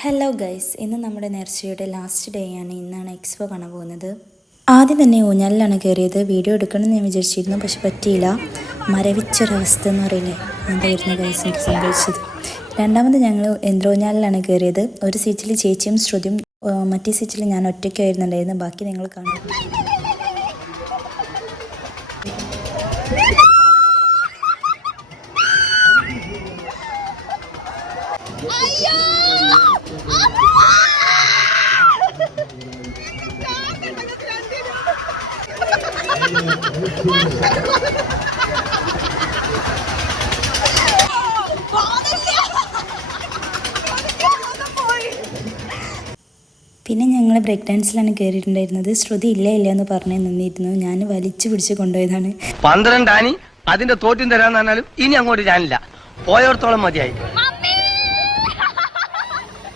Hello guys, ഇന്ന് നമ്മുടെ നേർച്ചയുടെ last day ആണ്. ഇന്നാണ് എക്സ്പോ കാണാൻ പോകുന്നത്. ആദ്യം തന്നെ ഊഞ്ഞാലിലാണ് കയറിയത്. വീഡിയോ എടുക്കണമെന്ന് ഞാൻ വിചാരിച്ചിരുന്നു, പക്ഷെ പറ്റിയില്ല. മരവിച്ചൊരവസ്ഥ എന്ന് പറയില്ലേ, അതായിരുന്നു ഗൈസ് എനിക്ക് സംഭവിച്ചത്. രണ്ടാമത് ഞങ്ങൾ ഊഞ്ഞാലിലാണ് കയറിയത്. ഒരു സീറ്റിൽ ചേച്ചിയും ശ്രുതിയും, മറ്റേ സീറ്റിൽ ഞാൻ ഒറ്റയ്ക്കായിരുന്നുണ്ടായിരുന്നു. ബാക്കി നിങ്ങൾ കാണും. പിന്നെ ഞങ്ങൾ ബ്രേക്ക് ഡാൻസിലാണ് കയറിയിട്ടുണ്ടായിരുന്നത്. ശ്രുതി ഇല്ല എന്ന് പറഞ്ഞു നിന്നിരുന്നു. ഞാൻ വലിച്ചു പിടിച്ച് കൊണ്ടുപോയതാണ്. 12 ആനി അതിന്റെ തോറ്റും തരാന്ന് പറഞ്ഞാലും ഇനി അങ്ങോട്ട് ഞാനില്ല, പോയോടത്തോളം മതിയായി.